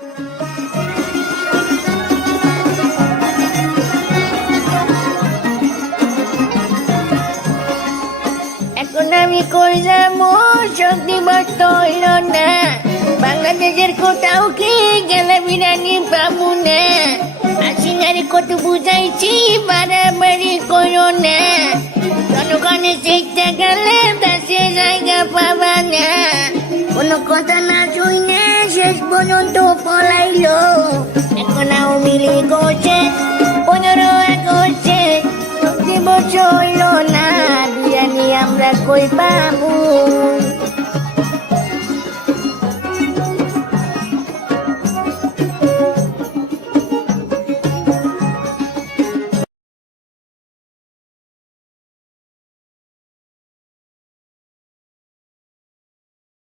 এখন আমি কই যাবো, শক্তি বস্ত হইল না। বাংলাদেশের কোথাও কি গেলে বিরিয়ানি পাবো না। আসিনারি কত বুঝাইছি, বাড়াবাড়ি করো না। জনগণের চেষ্টা গেলে দেশে জায়গা পাবা না। কোনো কথা না শুনে শেষ পর্যন্ত পলাইলো। এখন আওয়ামী লীগ হচ্ছে 15 আগস্টে, শক্তি বস্ত হইল না। বিরিয়ানি আমরা কই পাবো।